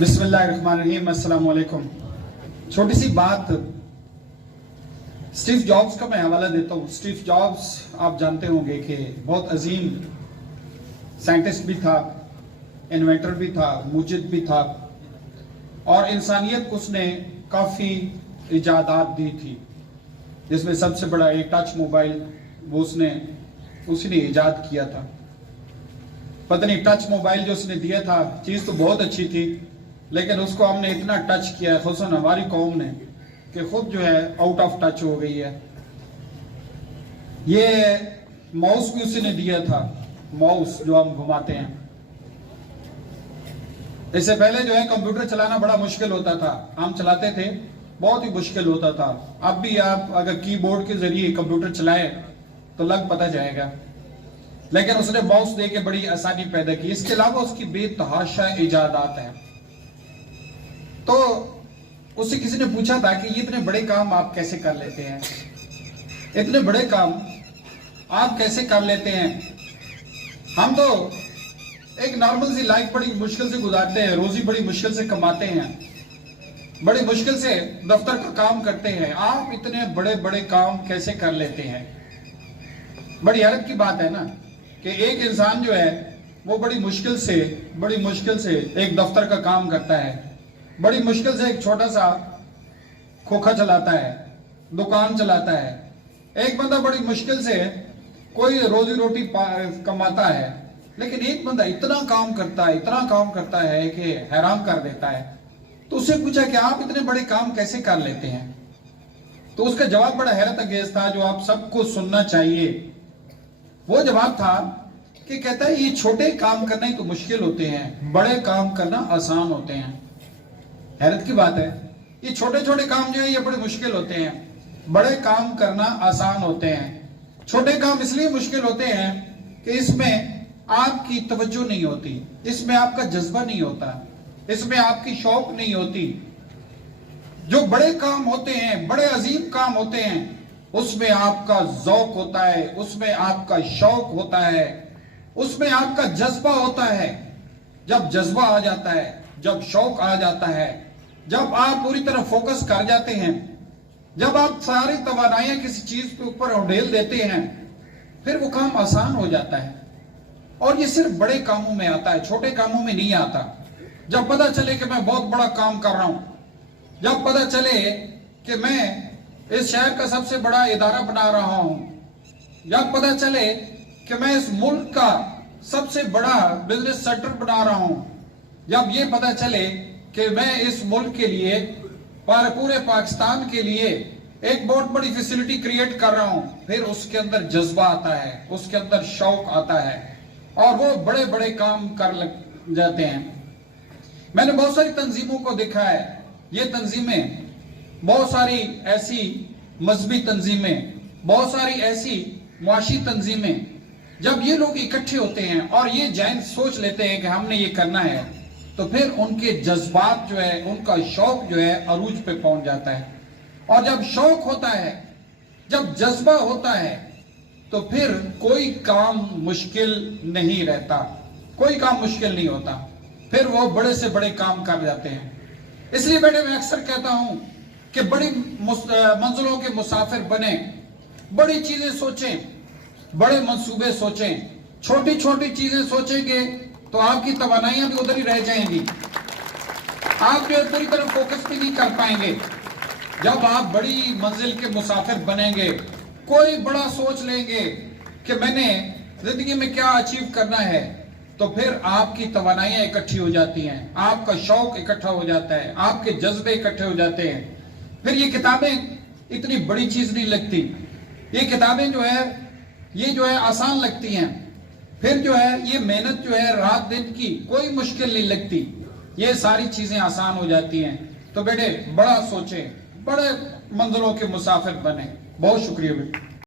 بسم اللہ الرحمن الرحیم، السلام علیکم۔ چھوٹی سی بات، اسٹیو جابز کا میں حوالہ دیتا ہوں۔ اسٹیو جابز آپ جانتے ہوں گے کہ بہت عظیم سائنٹسٹ بھی تھا، انوینٹر بھی تھا، موجد بھی تھا، اور انسانیت کو اس نے کافی ایجادات دی تھی، جس میں سب سے بڑا ایک ٹچ موبائل وہ اسی نے ایجاد کیا تھا۔ پتہ نہیں ٹچ موبائل جو اس نے دیا تھا، چیز تو بہت اچھی تھی، لیکن اس کو ہم نے اتنا ٹچ کیا ہے، خصوصاً ہماری قوم نے، کہ خود جو ہے آؤٹ آف ٹچ ہو گئی ہے۔ یہ ماؤس بھی اسی نے دیا تھا، ماؤس جو ہم گھماتے ہیں۔ اس سے پہلے جو ہے کمپیوٹر چلانا بڑا مشکل ہوتا تھا، ہم چلاتے تھے، بہت ہی مشکل ہوتا تھا۔ اب بھی آپ اگر کی بورڈ کے ذریعے کمپیوٹر چلائے تو لگ پتہ جائے گا، لیکن اس نے ماؤس دے کے بڑی آسانی پیدا کی۔ اس کے علاوہ اس کی بے تحاشا ایجادات ہیں۔ تو اس سے کسی نے پوچھا تھا کہ یہ اتنے بڑے کام آپ کیسے کر لیتے ہیں، اتنے بڑے کام آپ کیسے کر لیتے ہیں؟ ہم تو ایک نارمل سی لائف بڑی مشکل سے گزارتے ہیں، روزی بڑی مشکل سے کماتے ہیں، بڑی مشکل سے دفتر کا کام کرتے ہیں، آپ اتنے بڑے بڑے کام کیسے کر لیتے ہیں؟ بڑی حیرت کی بات ہے نا کہ ایک انسان جو ہے وہ بڑی مشکل سے ایک دفتر کا کام کرتا ہے، بڑی مشکل سے ایک چھوٹا سا کھوکھا چلاتا ہے، دکان چلاتا ہے۔ ایک بندہ بڑی مشکل سے کوئی روزی روٹی کماتا ہے، لیکن ایک بندہ اتنا کام کرتا ہے کہ حیران کر دیتا ہے۔ تو اس سے پوچھا کہ آپ اتنے بڑے کام کیسے کر لیتے ہیں؟ تو اس کا جواب بڑا حیرت انگیز تھا، جو آپ سب کو سننا چاہیے۔ وہ جواب تھا کہ کہتا ہے یہ چھوٹے کام کرنا ہی تو مشکل ہوتے ہیں، بڑے کام کرنا آسان ہوتے ہیں۔ حیرت کی بات ہے، یہ چھوٹے چھوٹے کام جو ہیں یہ بڑے مشکل ہوتے ہیں، بڑے کام کرنا آسان ہوتے ہیں۔ چھوٹے کام اس لیے مشکل ہوتے ہیں کہ اس میں آپ کی توجہ نہیں ہوتی، اس میں آپ کا جذبہ نہیں ہوتا، اس میں آپ کی شوق نہیں ہوتی۔ جو بڑے کام ہوتے ہیں، بڑے عظیم کام ہوتے ہیں، اس میں آپ کا ذوق ہوتا ہے، اس میں آپ کا شوق ہوتا ہے، اس میں آپ کا جذبہ ہوتا ہے۔ جب جذبہ آ جاتا ہے، جب شوق آ جاتا ہے، جب آپ پوری طرح فوکس کر جاتے ہیں، جب آپ ساری توانائیاں کسی چیز کے اوپر اڈھیل دیتے ہیں، پھر وہ کام آسان ہو جاتا ہے۔ اور یہ صرف بڑے کاموں میں آتا ہے، چھوٹے کاموں میں نہیں آتا۔ جب پتہ چلے کہ میں بہت بڑا کام کر رہا ہوں، جب پتہ چلے کہ میں اس شہر کا سب سے بڑا ادارہ بنا رہا ہوں، جب پتہ چلے کہ میں اس ملک کا سب سے بڑا بزنس سینٹر بنا رہا ہوں، جب یہ پتہ چلے کہ میں اس ملک کے لیے، پورے پاکستان کے لیے ایک بہت بڑی فیسلٹی کریٹ کر رہا ہوں، پھر اس کے اندر جذبہ آتا ہے، اس کے اندر شوق آتا ہے، اور وہ بڑے بڑے کام کر لگ جاتے ہیں۔ میں نے بہت ساری تنظیموں کو دیکھا ہے، یہ تنظیمیں، بہت ساری ایسی مذہبی تنظیمیں، بہت ساری ایسی معاشی تنظیمیں، جب یہ لوگ اکٹھے ہوتے ہیں اور یہ جائن سوچ لیتے ہیں کہ ہم نے یہ کرنا ہے، تو پھر ان کے جذبات جو ہے، ان کا شوق جو ہے عروج پہ پہنچ جاتا ہے۔ اور جب شوق ہوتا ہے، جب جذبہ ہوتا ہے، تو پھر کوئی کام مشکل نہیں رہتا، کوئی کام مشکل نہیں ہوتا، پھر وہ بڑے سے بڑے کام کر جاتے ہیں۔ اس لیے بیٹے میں اکثر کہتا ہوں کہ بڑی منزلوں کے مسافر بنیں، بڑی چیزیں سوچیں، بڑے منصوبے سوچیں۔ چھوٹی چھوٹی چیزیں سوچیں گے تو آپ کی توانائیاں بھی ادھر ہی رہ جائیں گی، آپ جو پوری طرح فوکس بھی نہیں کر پائیں گے۔ جب آپ بڑی منزل کے مسافر بنیں گے، کوئی بڑا سوچ لیں گے کہ میں نے زندگی میں کیا اچیو کرنا ہے، تو پھر آپ کی توانائیاں اکٹھی ہو جاتی ہیں، آپ کا شوق اکٹھا ہو جاتا ہے، آپ کے جذبے اکٹھے ہو جاتے ہیں۔ پھر یہ کتابیں اتنی بڑی چیز نہیں لگتی، یہ کتابیں جو ہے آسان لگتی ہیں۔ پھر جو ہے یہ محنت جو ہے رات دن کی کوئی مشکل نہیں لگتی، یہ ساری چیزیں آسان ہو جاتی ہیں۔ تو بیٹے بڑا سوچیں، بڑے منزلوں کے مسافر بنیں۔ بہت شکریہ بیٹے۔